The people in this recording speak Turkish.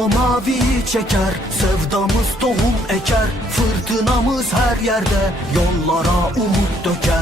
Ordo maviyi çeker Sevdamız tohum eker. Fırtınamız her yerde Yollara umut döker